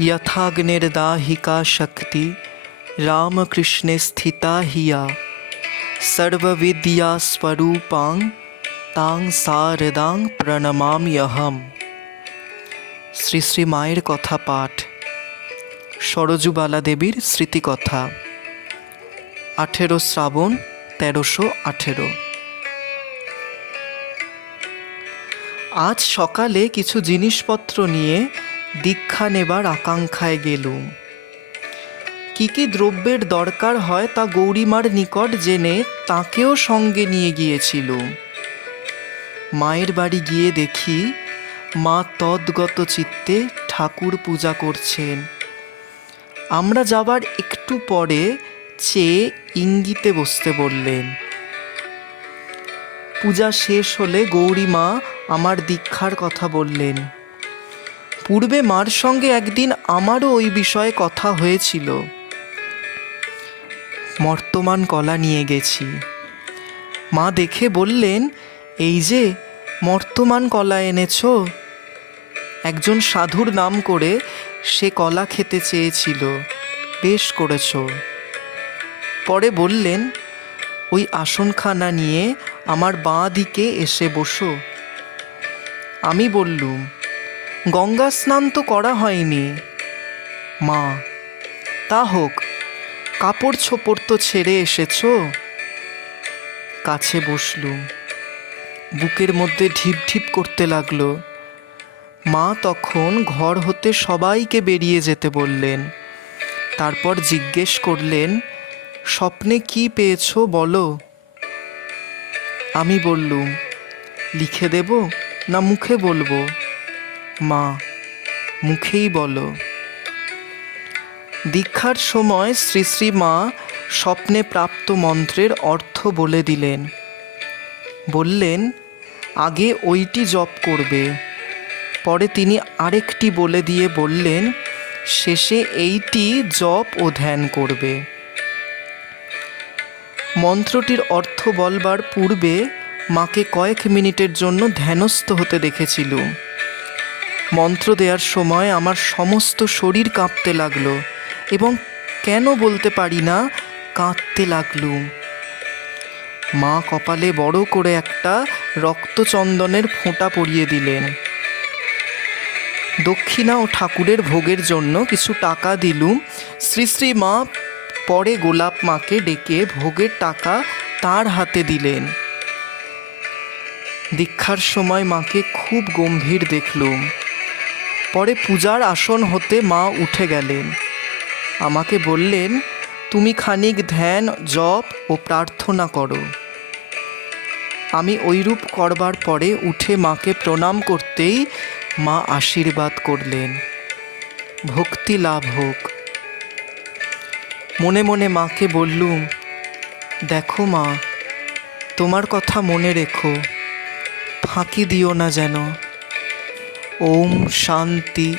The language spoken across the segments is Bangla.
यथाग्निर्दाहिका शक्ति रामकृष्णे स्थिता हिया सर्वविद्यास्वरूपां তাং সারদাং প্রণমাম্যহম শ্রী শ্রী মায়ের কথা পাঠ সরজুবালা দেবীর স্মৃতিকথা আঠেরো শ্রাবণ তেরোশো আঠেরো আজ সকালে কিছু জিনিসপত্র নিয়ে দীক্ষা নেবার আকাঙ্ক্ষায় গেলুম। কি কি দ্রব্যের দরকার হয় তা গৌরীমার নিকট জেনে তাকেও সঙ্গে নিয়ে গিয়েছিলুম। মায়ের বাড়ি গিয়ে দেখি মা তদ্গত চিত্তে ঠাকুর পূজা করছেন। আমরা যাবার একটু পরে চেয়ে ইঙ্গিতে বসতে বললেন, পূজা শেষ হলে গৌরী মা আমার দীক্ষার কথা বললেন। পূর্বে মার সঙ্গে একদিন আমারও ওই বিষয়ে কথা হয়েছিল। মর্তমান কলা নিয়ে গেছি। মা দেখে বললেন, এই যে মর্তমান কলা এনেছ। একজন সাধুর নাম করে সে কলা খেতে চেয়েছিল। বেশ করেছ। পরে বললেন, ওই আসনখানা নিয়ে আমার বাঁ দিকে এসে বসো। আমি বললুম গঙ্গা স্নান তো করা হয়নি। মা, তা হোক, কাপড় ছোপড় তো ছেড়ে এসেছ? কাছে বসলুম বুকের মধ্যে ঢিপ ঢিপ করতে লাগল। মা তখন ঘর হতে সবাইকে বেরিয়ে যেতে বললেন। তারপর জিজ্ঞেস করলেন, স্বপ্নে কি পেয়েছ বলো? আমি বললুম, লিখে দেব না মুখে বলব? মা, মুখেই বলো। দীক্ষার সময় শ্রী শ্রী মা স্বপ্নে প্রাপ্ত মন্ত্রের অর্থ বলে দিলেন। বললেন, আগে ওইটি জপ করবে। পরে তিনি আরেকটি বলে দিয়ে বললেন, শেষে এইটি জপ ও ধ্যান করবে। মন্ত্রটির অর্থ বলবার পূর্বে মাকে কয়েক মিনিটের জন্য ধ্যানস্থ হতে দেখেছিলুম। মন্ত্র দেওয়ার সময় আমার সমস্ত শরীর কাঁপতে লাগল এবং কেন বলতে পারি না, কাঁদতে লাগলুম মা কপালে বড় করে একটা রক্তচন্দনের ফোঁটা পরিয়ে দিলেন। দক্ষিণা ও ঠাকুরের ভোগের জন্য কিছু টাকা দিলুম শ্রী শ্রী মা পরে গোলাপ মাকে ডেকে ভোগের টাকা তার হাতে দিলেন। দীক্ষার সময় মাকে খুব গম্ভীর দেখলুম। পরে পূজার আসন হতে মা উঠে গেলেন। আমাকে বললেন, তুমি খানিক ধ্যান, জপ ও প্রার্থনা করো। আমি ওইরূপ করবার পরে উঠে মাকে প্রণাম করতেই মা আশীর্বাদ করলেন। ভক্তি লাভ হোক। মনে মনে মাকে বললুম, দেখো মা, তোমার কথা মনে রেখো, ফাঁকি দিও না যেন। ওম শান্তি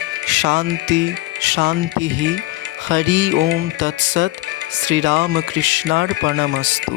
শান্তি শান্তি হরি ওম তৎসৎ। শ্রীরামকৃষ্ণার্পণমস্তু।